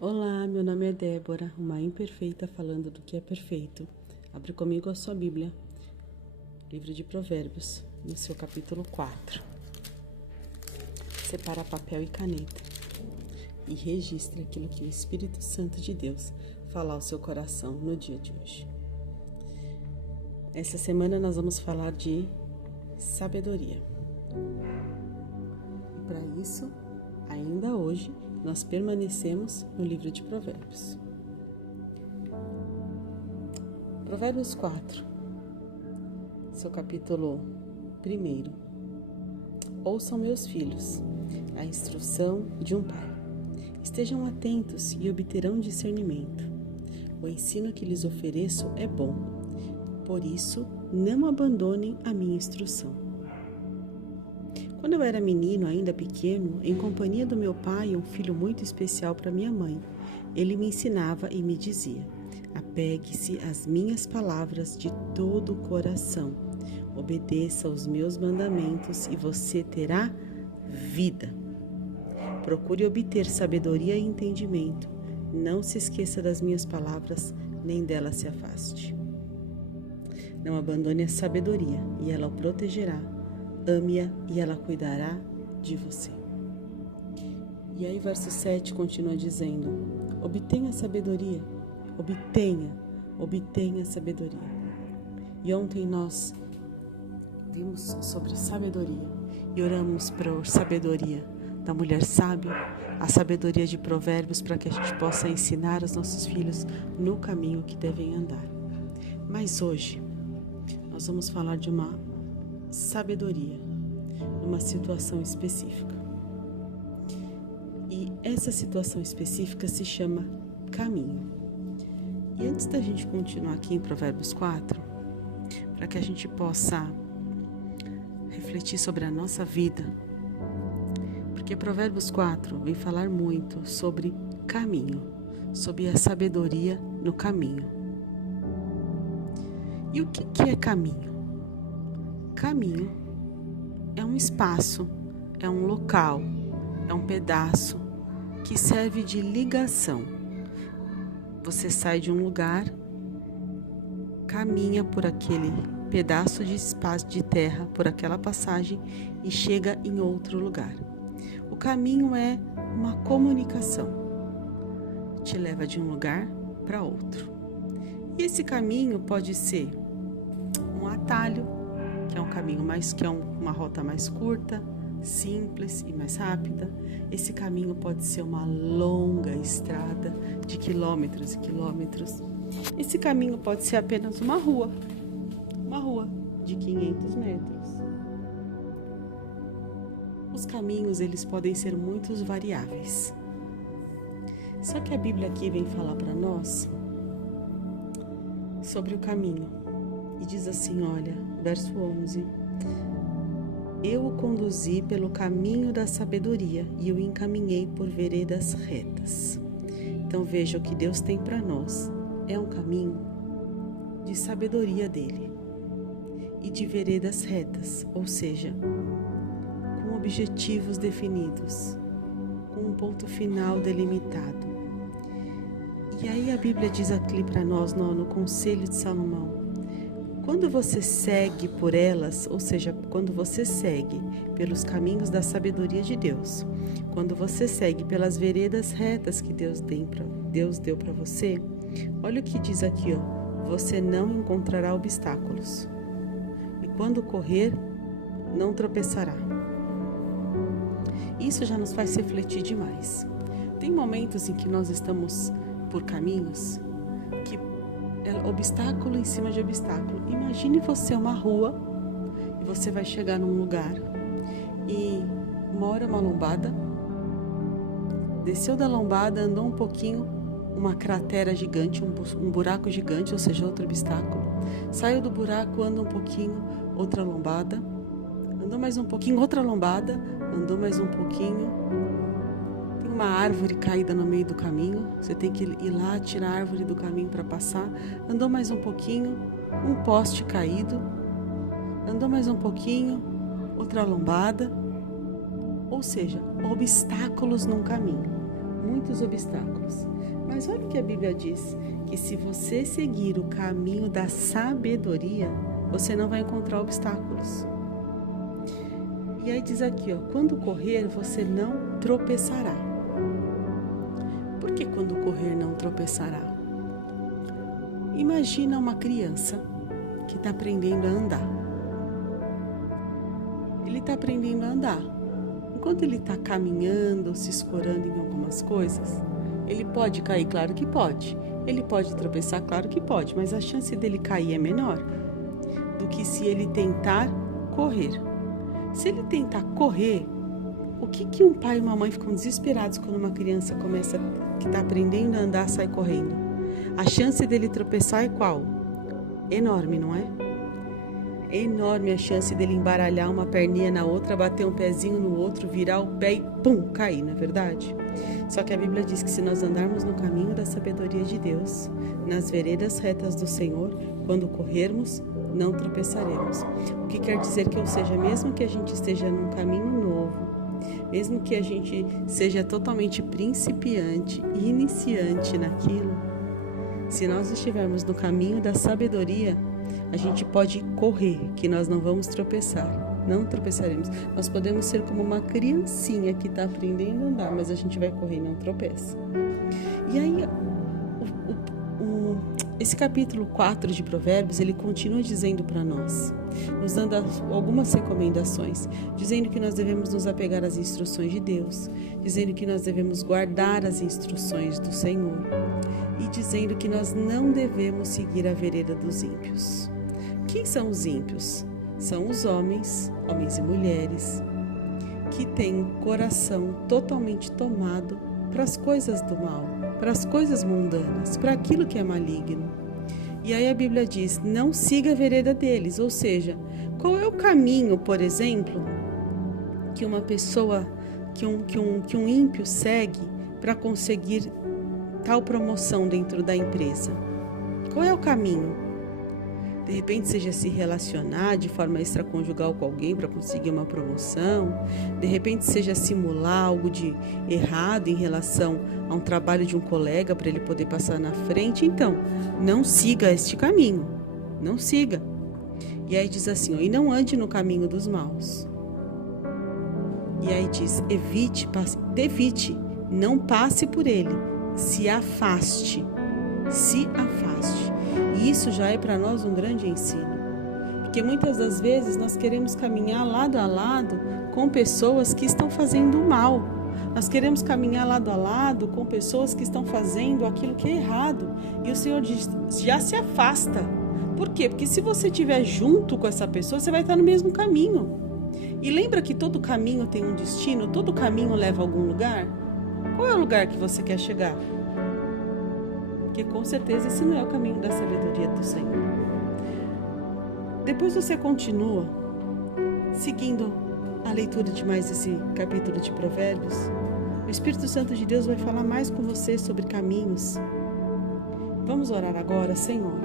Olá, meu nome é Débora, uma imperfeita falando do que é perfeito. Abre comigo a sua Bíblia, livro de Provérbios, no seu capítulo 4. Separa papel e caneta e registre aquilo que o Espírito Santo de Deus fala ao seu coração no dia de hoje. Essa semana nós vamos falar de sabedoria. E para isso, ainda hoje, nós permanecemos no livro de Provérbios. Provérbios 4, seu capítulo 1. Ouçam, meus filhos, a instrução de um pai. Estejam atentos e obterão discernimento. O ensino que lhes ofereço é bom. Por isso, não abandonem a minha instrução. Quando eu era menino, ainda pequeno, em companhia do meu pai, um filho muito especial para minha mãe, ele me ensinava e me dizia: apegue-se às minhas palavras de todo o coração, obedeça aos meus mandamentos e você terá vida. Procure obter sabedoria e entendimento, não se esqueça das minhas palavras, nem delas se afaste. Não abandone a sabedoria e ela o protegerá. Ame-a e ela cuidará de você. E aí verso 7 continua dizendo: obtenha sabedoria, obtenha sabedoria. E ontem nós vimos sobre sabedoria e oramos por sabedoria da mulher sábia, a sabedoria de Provérbios, para que a gente possa ensinar os nossos filhos no caminho que devem andar. Mas hoje nós vamos falar de uma sabedoria, numa situação específica. E essa situação específica se chama caminho. E antes da gente continuar aqui em Provérbios 4, para que a gente possa refletir sobre a nossa vida, porque Provérbios 4 vem falar muito sobre caminho, sobre a sabedoria no caminho. E o que é caminho? Caminho é um espaço, é um local, é um pedaço que serve de ligação. Você sai de um lugar, caminha por aquele pedaço de espaço de terra, por aquela passagem e chega em outro lugar. O caminho é uma comunicação, te leva de um lugar para outro. E esse caminho pode ser um atalho, que é um caminho uma rota mais curta, simples e mais rápida. Esse caminho pode ser uma longa estrada de quilômetros e quilômetros. Esse caminho pode ser apenas uma rua de 500 metros. Os caminhos, eles podem ser muito variáveis. Só que a Bíblia aqui vem falar para nós sobre o caminho. E diz assim, olha, verso 11: eu o conduzi pelo caminho da sabedoria e o encaminhei por veredas retas. Então veja, o que Deus tem para nós é um caminho de sabedoria dele e de veredas retas, ou seja, com objetivos definidos, com um ponto final delimitado. E aí a Bíblia diz aqui para nós no Conselho de Salomão: quando você segue por elas, ou seja, quando você segue pelos caminhos da sabedoria de Deus, quando você segue pelas veredas retas que Deus deu para você, olha o que diz aqui, ó: você não encontrará obstáculos. E quando correr, não tropeçará. Isso já nos faz refletir demais. Tem momentos em que nós estamos por caminhos que obstáculo em cima de obstáculo. Imagine você uma rua e você vai chegar num lugar e mora uma lombada, desceu da lombada, andou um pouquinho, uma cratera gigante, um buraco gigante, ou seja, outro obstáculo. Saiu do buraco, anda um pouquinho, outra lombada, andou mais um pouquinho, outra lombada, andou mais um pouquinho. Uma árvore caída no meio do caminho, você tem que ir lá tirar a árvore do caminho para passar. Andou mais um pouquinho, um poste caído. Andou mais um pouquinho, outra lombada. Ou seja, obstáculos num caminho. muitos obstáculos. Mas olha o que a Bíblia diz, que se você seguir o caminho da sabedoria, você não vai encontrar obstáculos. E aí diz aqui, quando correr, você não tropeçará. Por que quando correr não tropeçará? Imagina uma criança que está aprendendo a andar. Ele está aprendendo a andar. Enquanto ele está caminhando, se escorando em algumas coisas, ele pode cair? Claro que pode. Ele pode tropeçar? Claro que pode, mas a chance dele cair é menor do que se ele tentar correr. Se ele tentar correr, o que um pai e uma mãe ficam desesperados quando uma criança que está aprendendo a andar, sai correndo? A chance dele tropeçar é qual? Enorme, não é? Enorme a chance dele embaralhar uma perninha na outra, bater um pezinho no outro, virar o pé e pum, cair, não é verdade? Só que a Bíblia diz que se nós andarmos no caminho da sabedoria de Deus, nas veredas retas do Senhor, quando corrermos, não tropeçaremos. O que quer dizer que, ou seja, mesmo que a gente esteja num caminho novo, mesmo que a gente seja totalmente principiante e iniciante naquilo, se nós estivermos no caminho da sabedoria, a gente pode correr, que nós não vamos tropeçar, não tropeçaremos. Nós podemos ser como uma criancinha que está aprendendo a andar, mas a gente vai correr e não tropeça. E aí, esse capítulo 4 de Provérbios, ele continua dizendo para nós, nos dando algumas recomendações, dizendo que nós devemos nos apegar às instruções de Deus, dizendo que nós devemos guardar as instruções do Senhor e dizendo que nós não devemos seguir a vereda dos ímpios. Quem são os ímpios? São os homens e mulheres, que têm um coração totalmente tomado para as coisas do mal, para as coisas mundanas, para aquilo que é maligno. E aí a Bíblia diz, não siga a vereda deles, ou seja, qual é o caminho, por exemplo, que uma pessoa, que um ímpio segue para conseguir tal promoção dentro da empresa? Qual é o caminho? De repente seja se relacionar de forma extraconjugal com alguém para conseguir uma promoção, de repente seja simular algo de errado em relação a um trabalho de um colega para ele poder passar na frente. Então, não siga este caminho, não siga. E aí diz assim, e não ande no caminho dos maus. E aí diz, evite, não passe por ele, se afaste. E isso já é para nós um grande ensino, porque muitas das vezes nós queremos caminhar lado a lado com pessoas que estão fazendo mal, nós queremos caminhar lado a lado com pessoas que estão fazendo aquilo que é errado, e o Senhor diz, já se afasta. Por quê? Porque se você estiver junto com essa pessoa, você vai estar no mesmo caminho. E lembra que todo caminho tem um destino, todo caminho leva a algum lugar? Qual é o lugar que você quer chegar? Porque com certeza esse não é o caminho da sabedoria do Senhor. Depois você continua seguindo a leitura de mais esse capítulo de Provérbios. O Espírito Santo de Deus vai falar mais com você sobre caminhos. Vamos orar agora, Senhor.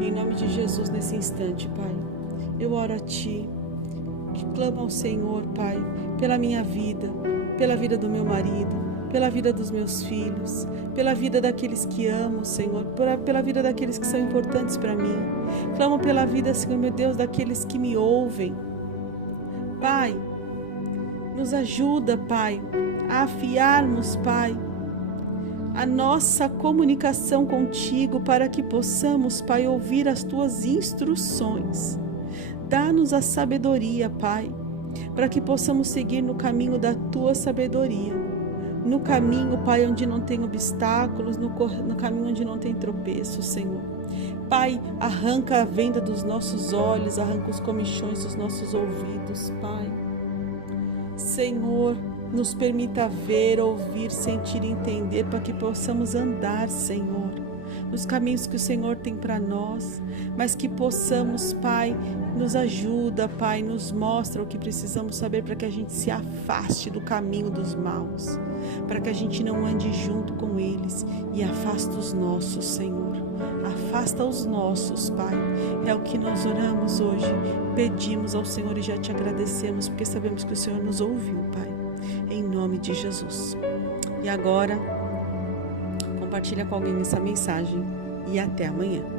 Em nome de Jesus, nesse instante, Pai, eu oro a Ti, que clamo ao Senhor, Pai, pela minha vida, pela vida do meu marido, pela vida dos meus filhos, pela vida daqueles que amo, Senhor, pela vida daqueles que são importantes para mim. Clamo pela vida, Senhor, meu Deus, daqueles que me ouvem. Pai, nos ajuda, Pai, a afiarmos, Pai, a nossa comunicação contigo para que possamos, Pai, ouvir as Tuas instruções. Dá-nos a sabedoria, Pai, para que possamos seguir no caminho da Tua sabedoria. No caminho, Pai, onde não tem obstáculos, no caminho onde não tem tropeço, Senhor. Pai, arranca a venda dos nossos olhos, arranca os comichões dos nossos ouvidos, Pai. Senhor, nos permita ver, ouvir, sentir e entender para que possamos andar, Senhor, nos caminhos que o Senhor tem para nós, mas que possamos, Pai, nos ajuda, Pai, nos mostra o que precisamos saber para que a gente se afaste do caminho dos maus, para que a gente não ande junto com eles e afasta os nossos, Senhor. Afasta os nossos, Pai. É o que nós oramos hoje, pedimos ao Senhor e já te agradecemos, porque sabemos que o Senhor nos ouviu, Pai, em nome de Jesus. E agora, Compartilha com alguém essa mensagem e até amanhã.